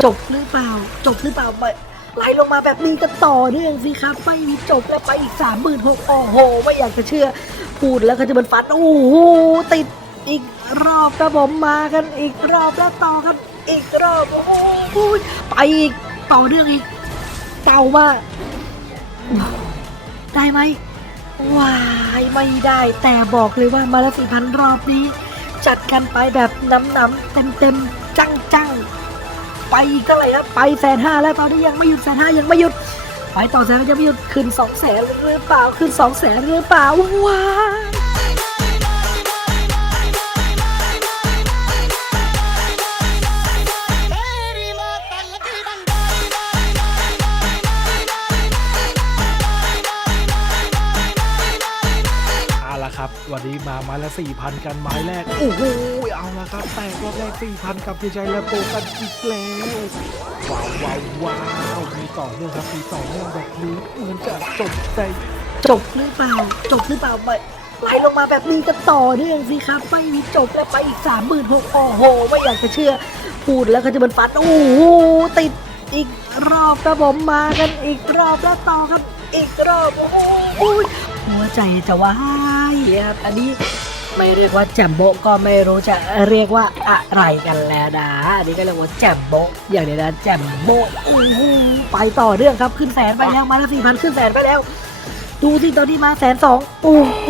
จบหรือเปล่า จบหรือเปล่าไม่ไล่ลงมาแบบนี้ก็ต่อเนื่องสิครับ ไม่มีจบแล้วไปอีกสามหมื่นหกโอ้โห ไม่อยากจะเชื่อ พูดแล้วก็จะมันฟันโอ้โห ติดอีกรอบครับผมมากันอีกรอบแล้วต่อกันอีกรอบ โอ้โห ไปอีกต่อเนื่องอีก เต่ามาได้ไหมว้ายไม่ได้ แต่บอกเลยว่ามาแล้วสี่พันรอบนี้ จัดกันไปแบบน้ำน้ำเต็มเต็มๆจังจังๆ ไปอีกเท่าไหร่ครับไปแสนห้าแล้วตอนนี้ยังไม่หยุดแสนห้ายังไม่หยุดไปต่อแสนยังไม่หยุดขึ้นสองแสนหรือเปล่าขึ้นสองแสนหรือเปล่าว้ายเอา ไม้ละ 4,000 กันไม้แรก โอ้โหเอาละครับ แตกรอบแรก 4,000 กับเจใจและโปกันอีกแล้วว้าวว้าวว้าวมีต่อเนื่องครับมีต่อเนื่องแบบนี้เหมือนจะจบใจจบหรือเปล่า จบหรือเปล่าไม่ไล่ลงมาแบบนี้ก็ต่อเนื่องสิครับ ไม่มีจบแล้วไปอีกสามหมื่นหกโอ้โห ไม่อยากจะเชื่อ พูดแล้วก็จะมันฟันโอ้โห ติดอีกรอบครับผมมากันอีกรอบแล้วต่อกันอีกรอบ โอ้โห ใจจะว่ายครับอันนี้ไม่เรียกว่าแจมโบก็ไม่รู้จะเรียกว่าอะไรกันแล้วนะอันนี้ก็เรียกว่าแจมโบอย่างเดียวนะแจมโบโอ้โหไปต่อเรื่องครับขึ้นแสนไปแล้วมาแล้วสี่พันขึ้นแสนไปแล้ว ดูสิตอนนี้มาแสนสองโอ้โห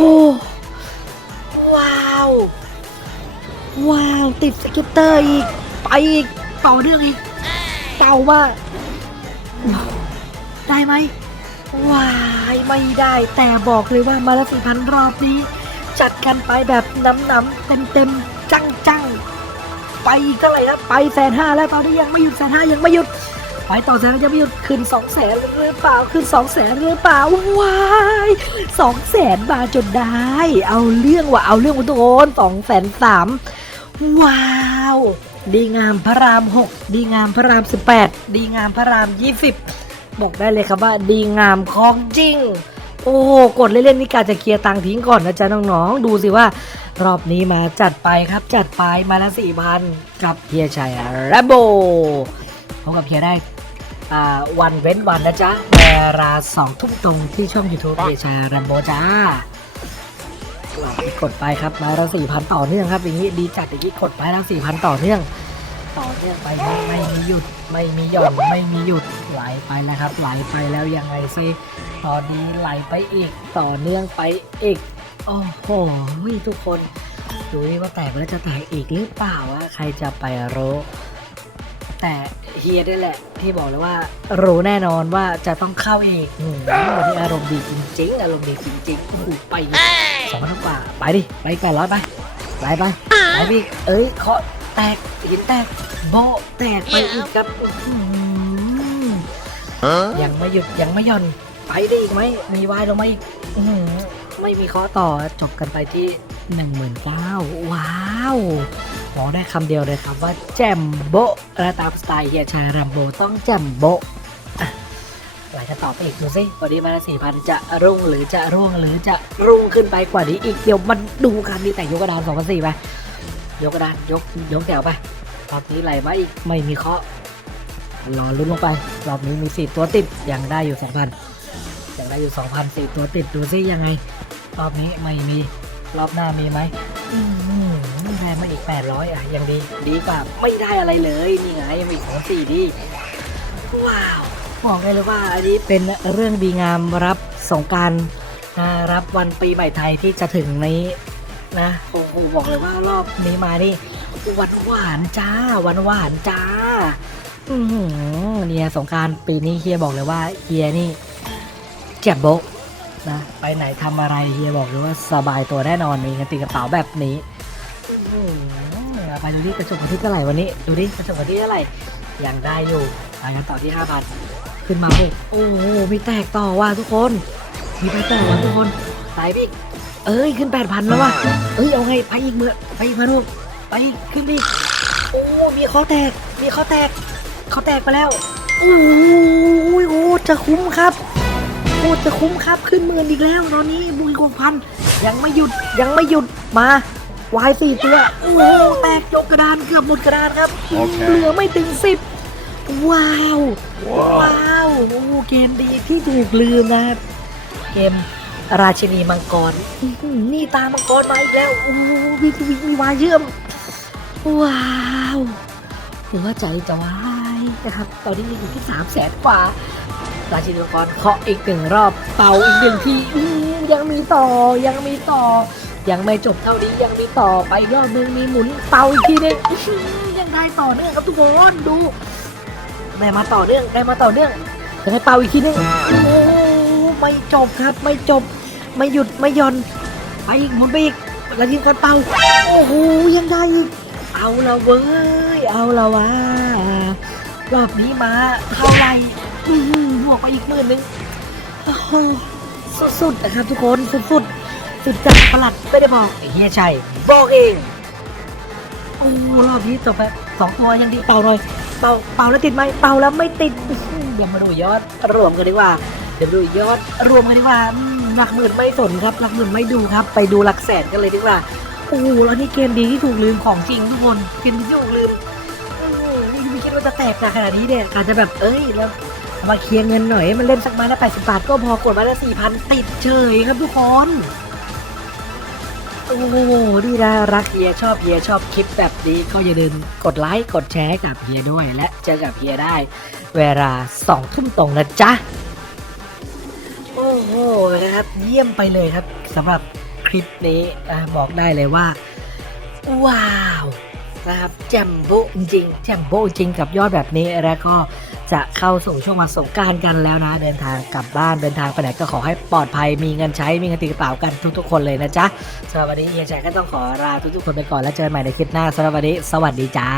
ว้าวว้าวติดสกิตเตอร์อีกไปอีกต่อเรื่องอีกเต่ามาได้ไหม ว้ายไม่ได้แต่บอกเลยว่ามาแล้วสี่พันรอบนี้ จัดกันไปแบบน้ำน้ำๆเต็มเต็มๆจังจังๆ ไปอีกเท่าไหร่แล้วไปแสนห้าแล้วตอนนี้ยังไม่หยุดแสนห้ายังไม่หยุดไปต่อแสนยังไม่หยุดขึ้นสองแสนหรือเปล่าขึ้นสองแสนหรือเปล่าว้ายสองแสนมาทจนได้ เอาเรื่องว่ะเอาเรื่องคุณทุกคนสองแสนสามว้าวดีงามพระรามหกดีงามพระรามสิบแปดดีงามพระรามยี่สิบ บอกได้เลยครับว่าดีงามของจริง โอ้โหกดเล่นๆนี่กาจะเคลียร์ตังทิ้งก่อนนะจ๊ะน้องๆ ดูสิว่ารอบนี้มาจัดไปครับจัดไปมาละสี่พันกับเฮียชัยแระโบพบกับเฮียได้อ่าวันเว้นวันนะจ๊ะเวลาสองทุ่มตรงที่ช่อง YouTube เอชารัมโบจ้ากดไปครับมาล้วสี่พันต่อเนื่องครับอย่างนี้ดีจัดอย่างนี้กดไปล้วสี่พันต่อเนื่อง ไปไม่ไม่มีหยุดไม่มีหย่อนไม่มีหยุดไหลไปแล้วครับ ไหลไปแล้วยังไงซิตอนนี้ไหลไปอีกต่อเนื่องไปอีกโอ้โหทุกคนดูดิว่าแตกแล้วจะแตกอีกหรือเปล่าวะใครจะไปรู้แต่เฮียได้แหละที่บอกเลยว่า รู้แน่นอนว่าจะต้องเข้าอีกอืมวันนี้อารมณ์ดีจริงๆอารมณ์ดีจริงๆโอ้โหไปสองพันกว่าไปดิไปแปดร้อยไปไปไปไปพี่เอ้ยเคาะ แตกหินแตกโบะแตกไปอีกครับอื้อหือยังไม่หยุดยังไม่หย่อนไปได้อีกไหมมีวายลงมาอีกอื้อหือไม่มีเคาะต่อจบกันไปที่หนึ่งหมื่นเก้าว้าวบอกได้คำเดียวเลยครับว่าแจมโบะและตามสไตล์เฮียชายแรมโบต้องแจมโบะอะหลายกันต่อไปอีกดูสิวันนี้มาสี่พันจะรุ่งหรือจะร่วงหรือจะรุ่งขึ้นไปกว่านี้อีกเดี๋ยวมันดูกันดีแต่ยกกระดานสองพันสี่ไป ยกกระดานยกยกแถวไปรอบนี้ไหลมาอีกไม่มีเคาะรอลุ้นลงไป รอบนี้มีสี่ตัวติดยังได้อยู่สองพันยังได้อยู่สองพันสี่ตัวติดดูซิยังไง รอบนี้ไม่มีรอบหน้ามีไหมอืมได้มาอีก800อะยังดีดีกว่าไม่ได้อะไรเลยนี่ไงยังมีของสี่ดีว้าวบอกเลยว่าอันนี้เป็นเรื่องดีงามรับสงการรับวันปีใหม่ไทยที่จะถึงนี้ นะโอ้โหบอกเลยว่ารอบนี้มานี่หวานหวานจ้าหวานหวานจ้าอือหือเนี่ยสงการปีนี้เฮียบอกเลยว่าเฮียนี่เจ็บโบะนะไปไหนทำอะไรเฮียบอกเลยว่าสบายตัวแน่นอนมีเงินติดกระเป๋าแบบนี้อื้อหือไปดูดิกระจกวันที่เท่าไหร่วันนี้ ดูดิกระจกวันที่เท่าไหร่ยังได้อยู่ไปกันต่อที่ห้าพันขึ้นมาเลยโอ้โหมีแตกต่อว่ะทุกคนมีไปแตกว่ะทุกคนสายบิ๊ก เอ้ยขึ้นแปดพันแล้วว่ะเอ้ยเอาไงไปอีกเมื่อไปอีกมาลูกไปอีกขึ้นไปอีกโอ้มีข้อแตกมีข้อแตกข้อแตกไปแล้วโอ้ยโอ้จะคุ้มครับโคตรจะคุ้มครับขึ้นหมื่นอีกแล้ว ตอนนี้บุญกว่าพันยังไม่หยุดยังไม่หยุดมาวายสี่ตัวโอ้โหแตกยกกระดานเกือบหมดกระดานครับโอเคเหลือไม่ถึงสิบว้าว ว้าว โอ้โหเกมดีที่ถูกลืมนะครับ เกม ราชินีมังกรอื้อหือนี่ตามังกรมาอีกแล้วโอ้โหมีทวีมีวาเชื่อม ว้าวถึงว่าใจจะวายนะครับ ตอนนี้มีอยู่ที่สามแสนกว่า ราชินีมังกรเคาะอีกหนึ่งรอบเป่าอีกหนึ่งทีอื้อยังมีต่อยังมีต่อ ยังไม่จบเท่านี้ยังมีต่อไปอีกรอบหนึงมีหมุนเป่าอีกทีหนึงอื้อหือยังได้ต่อเนื่องครับทุกคนดูได้มาต่อเนื่องได้มาต่อเนื่องจะให้เป่าอีกทีหนึงโอ้โหไม่จบครับไม่จบ ไม่หยุดไม่ย่อนไปอีกหมุนไปอีกแล้วทีมกันเป่าโอ้โหยังได้อีกเอาละเว้ยเอาละวะรอบนี้มาเท่าไหร่อื้อหือบวกไปอีกหมื่นหนึงโอ้โหสุดๆนะครับทุกคนสุดๆสุดจัดประหลัดไม่ได้บอกเฮียชัยบอกเองโอ้รอบนี้จบไปสองตัวยังดีเป่าหน่อยเป่าเป่าแล้วติดไหมเป่าแล้วไม่ติดเดี๋ยวมาดูยอดรวมกันดีกว่าเดี๋ยวมาดูยอดรวมกันดีกว่า หลักหมื่นไม่สนครับหลักหมื่นไม่ดูครับ ไปดูหลักแสนกันเลยดีกว่าโอ้โหแล้วนี่เกมดีที่ถูกลืมของจริงทุกคนเกมดีที่ถูกลืมโอ้โหนี่ไม่คิดว่าจะแตกนักขนาดนี้เนี่ยอาจจะแบบเอ้ยแล้วมาเคลียร์เงินหน่อยมันเล่นสักไม้ละแปดสิบบาทก็พอกดม้ละสี่พันติดเฉยครับทุกคนโอ้โหดีนะรักเฮียชอบเฮียชอบคลิปแบบนี้ก็อย่าลืมกดไลค์กดแชร์กับเฮียด้วยและเจอกับเฮียได้ เวลาสองทุ่มตรงนะจ๊ะ อ้โหนะครับ เยี่ยมไปเลยครับสำหรับคลิปนี้อะบอกได้เลยว่า ว้าวนะครับแจมโบจริงแจมโบจริงกับยอดแบบนี้แล้วก็จะเข้าสู่ช่วงวันสงกรารกันแล้วนะ เดินทางกลับบ้านเดินทางไปไหนก็ขอให้ปลอดภัยมีเงินใช้มีเงินติดกระเป๋ากันทุกๆคนเลยนะจ๊ะสำหรับวันนี้เฮียแจก็ต้องขอลาทุกๆคนไปก่อนแล้วเจอกันใหม่ในคลิปหน้าสำหรับวันนี้สวัสดีจ้า